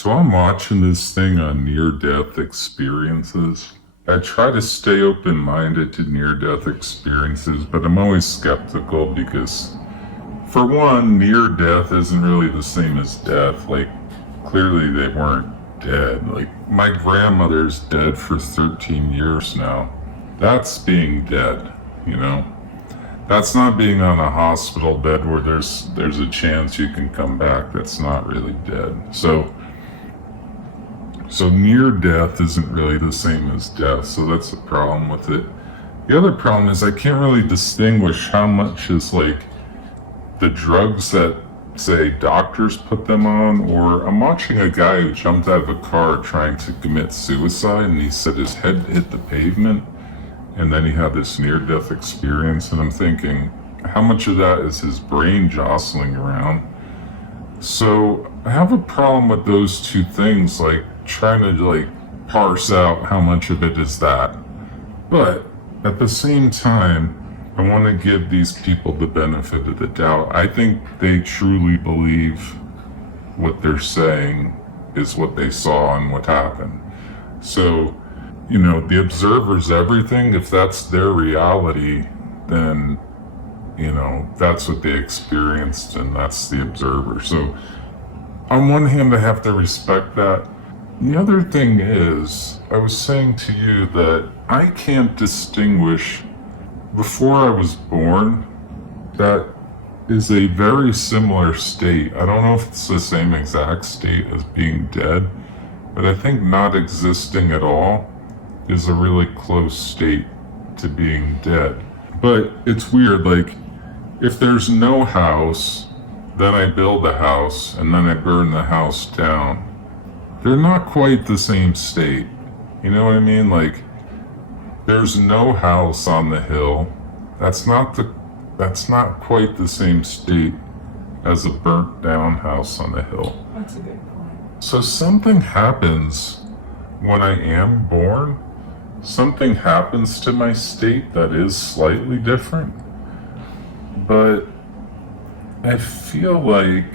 So I'm watching this thing on near-death experiences. I try to stay open-minded to near-death experiences, but I'm always skeptical because, for one, near-death isn't really the same as death. Like, clearly they weren't dead. Like, my grandmother's dead for 13 years now. That's being dead, you know? That's not being on a hospital bed where there's a chance you can come back. That's not really dead. So near death isn't really the same as death, so that's the problem with it. The other problem is I can't really distinguish how much is like the drugs that, say, doctors put them on, or I'm watching a guy who jumped out of a car trying to commit suicide, and he said his head hit the pavement, and then he had this near-death experience, and I'm thinking, how much of that is his brain jostling around? So I have a problem with those two things, like trying to like parse out how much of it is that. But at the same time, I want to give these people the benefit of the doubt. I think they truly believe what they're saying is what they saw and what happened. So, you know, the observer's everything. If that's their reality, then, you know, that's what they experienced and that's the observer. So on one hand, I have to respect that. The other thing is, I was saying to you that I can't distinguish before I was born. That is a very similar state. I don't know if it's the same exact state as being dead, but I think not existing at all is a really close state to being dead. But it's weird, like, if there's no house, then I build a house, and then I burn the house down. They're not quite the same state. You know what I mean? Like, there's no house on the hill. That's not quite the same state as a burnt down house on the hill. That's a good point. So something happens when I am born. Something happens to my state that is slightly different. But I feel like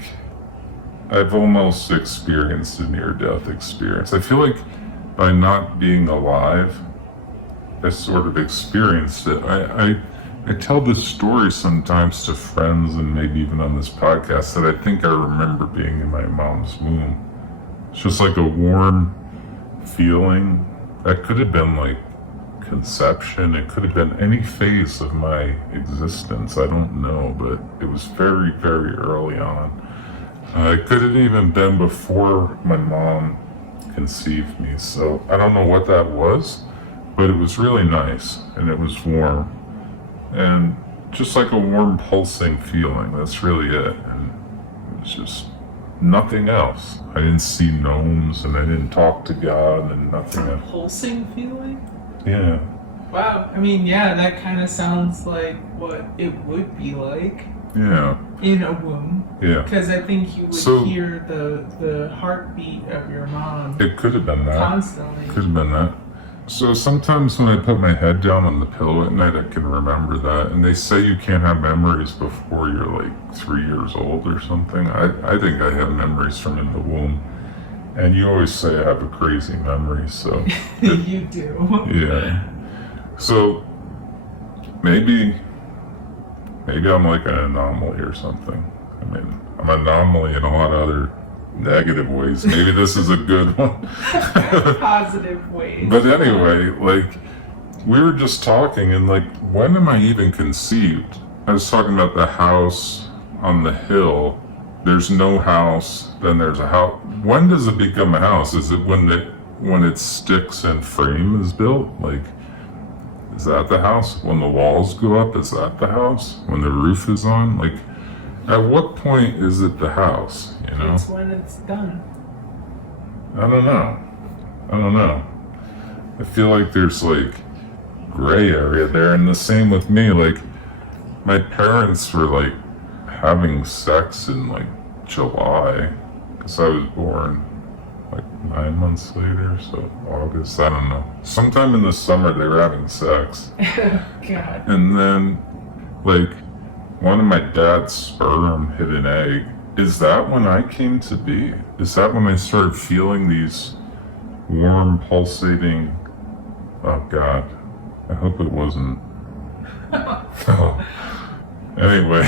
I've almost experienced a near-death experience. I feel like by not being alive, I sort of experienced it. I tell this story sometimes to friends and maybe even on this podcast that I think I remember being in my mom's womb. It's just like a warm feeling. That could have been like conception. It could have been any phase of my existence. I don't know, but it was very, very early on. It could have even been before my mom conceived me. So I don't know what that was, but it was really nice and it was warm. And just like a warm pulsing feeling, that's really it. And it was just nothing else. I didn't see gnomes and I didn't talk to God and nothing else. Pulsing feeling? Yeah. Wow, I mean, yeah, that kind of sounds like what it would be like. Yeah. In a womb. Yeah. Because I think you would hear the heartbeat of your mom. It could have been that. Constantly. Could have been that. So sometimes when I put my head down on the pillow at night, I can remember that. And they say you can't have memories before you're like 3 years old or something. I think I have memories from in the womb. And you always say I have a crazy memory, so. You do. Yeah. So maybe I'm like an anomaly or something. I mean, I'm an anomaly in a lot of other negative ways. Maybe this is a good one. Positive ways. But anyway, like, we were just talking and like, when am I even conceived? I was talking about the house on the hill. There's no house, then there's a house. When does it become a house? Is it when its sticks and frame is built? Like, is that the house? When the walls go up, is that the house? When the roof is on? Like, at what point is it the house, you know? It's when it's done. I don't know. I feel like there's like gray area there, and the same with me. Like, my parents were like having sex in like July, because I was born like 9 months later, so August, I don't know. Sometime in the summer they were having sex. God. And then, like, one of my dad's sperm hit an egg, is that when I came to be? Is that when I started feeling these warm, pulsating, oh God, I hope it wasn't. Oh. Anyway,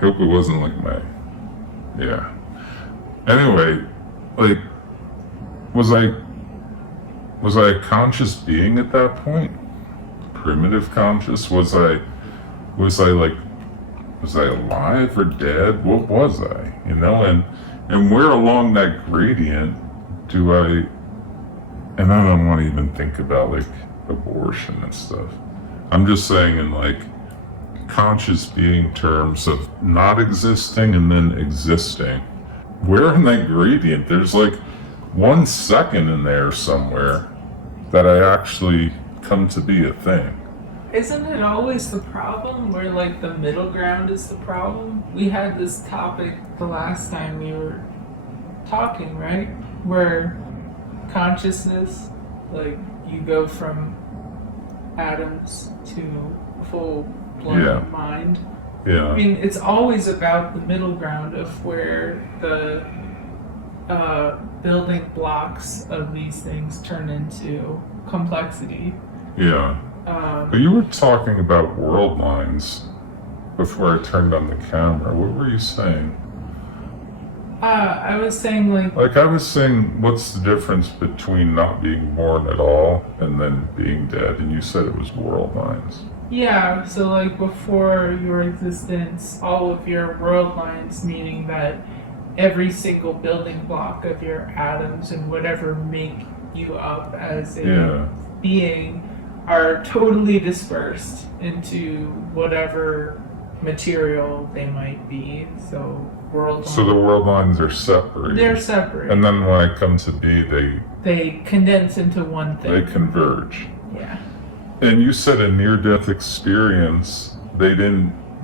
hope it wasn't like yeah. Anyway, like, was I a conscious being at that point? Primitive conscious? Was I alive or dead? What was I? You know, and where along that gradient do I, and I don't want to even think about like abortion and stuff. I'm just saying in like conscious being terms of not existing and then existing. Where in that gradient? There's like 1 second in there somewhere that I actually come to be a thing. Isn't it always the problem where like the middle ground is the problem? We had this topic the last time we were talking, right? Where consciousness, like you go from atoms to full blown mind. Yeah. I mean, it's always about the middle ground of where the building blocks of these things turn into complexity. Yeah. But you were talking about world lines before I turned on the camera. What were you saying? I was saying I was saying, what's the difference between not being born at all and then being dead? And you said it was world lines. Yeah, so like before your existence, all of your world lines, meaning that every single building block of your atoms and whatever make you up as a being are totally dispersed into whatever material they might be. So So the world lines are separate. They're separate. And then when I come to be, they condense into one thing. They converge. Yeah. And you said a near-death experience, they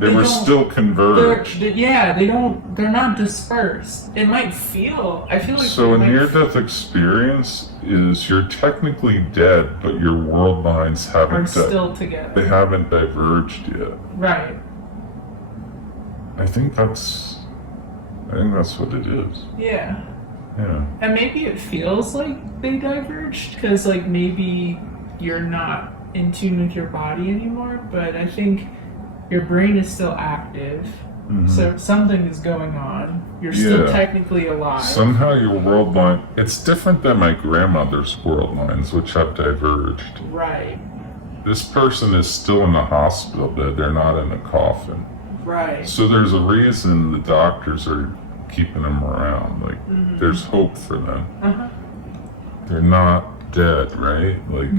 were still converged. They're not dispersed. It might feel, I feel like... So a near-death experience is you're technically dead, but your world lines are still together. They haven't diverged yet. Right. I think that's what it is. Yeah. Yeah. And maybe it feels like they diverged, because like maybe you're not in tune with your body anymore, but I think your brain is still active. Mm-hmm. So something is going on. You're still technically alive. Somehow your world line, it's different than my grandmother's world lines, which have diverged. Right. This person is still in the hospital bed. They're not in a coffin. Right. So there's a reason the doctors are keeping them around. Like, there's hope for them. Uh-huh. They're not dead, right? Like,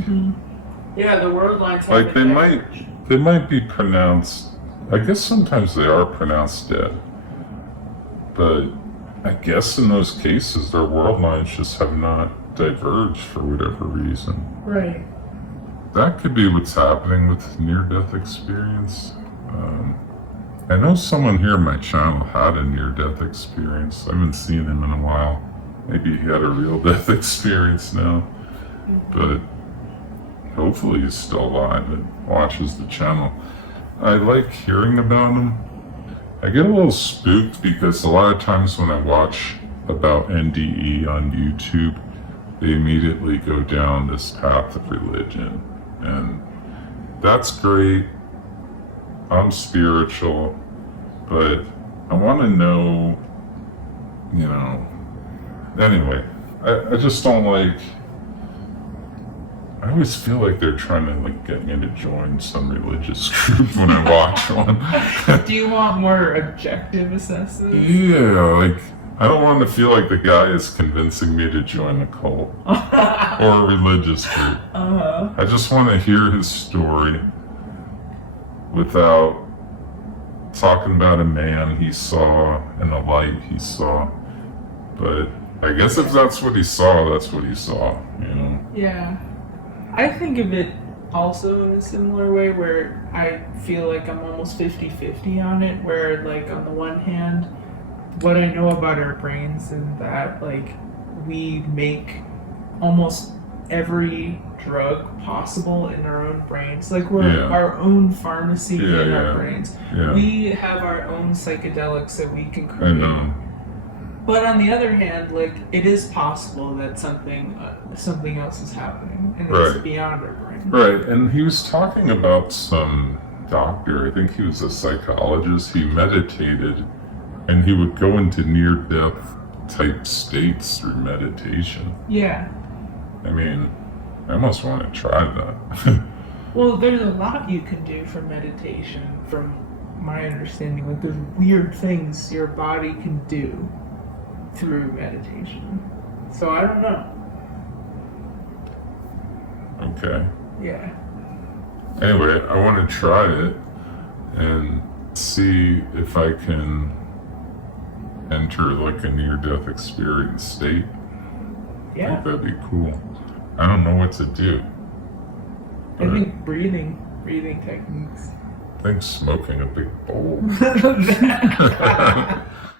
yeah, the world lines. Like they might be pronounced. I guess sometimes they are pronounced dead, but I guess in those cases their world lines just have not diverged for whatever reason. Right. That could be what's happening with near-death experience. I know someone here on my channel had a near-death experience. I haven't seen him in a while. Maybe he had a real death experience now. But hopefully he's still alive and watches the channel. I like hearing about him. I get a little spooked because a lot of times when I watch about NDE on YouTube, they immediately go down this path of religion. And that's great. I'm spiritual, but I want to know, anyway, I just don't like, I always feel like they're trying to get me to join some religious group when I watch one. Do you want more objective assessments? Yeah, I don't want to feel like the guy is convincing me to join a cult or a religious group. Uh-huh. I just want to hear his story without talking about a man he saw and a light he saw. But I guess if that's what he saw, that's what he saw, Yeah. I think of it also in a similar way where I feel like I'm almost 50-50 on it, where on the one hand, what I know about our brains and that we make almost every drug possible in our own brains. Like we're Yeah. our own pharmacy Yeah, in yeah. our brains. Yeah. We have our own psychedelics that we can I create. know. But on the other hand, like it is possible that something else is happening, and it's Right. beyond our brain. Right, and he was talking about some doctor, I think he was a psychologist, he meditated, and he would go into near-death type states through meditation. Yeah. I mean, I almost want to try that. Well, there's a lot you can do for meditation, from my understanding. Like there's weird things your body can do through meditation. So I don't know. Okay. Yeah. Anyway, I want to try it and see if I can enter like a near-death experience state. I Yeah. think that'd be cool. I don't know what to do. I think breathing techniques. I think smoking a big bowl.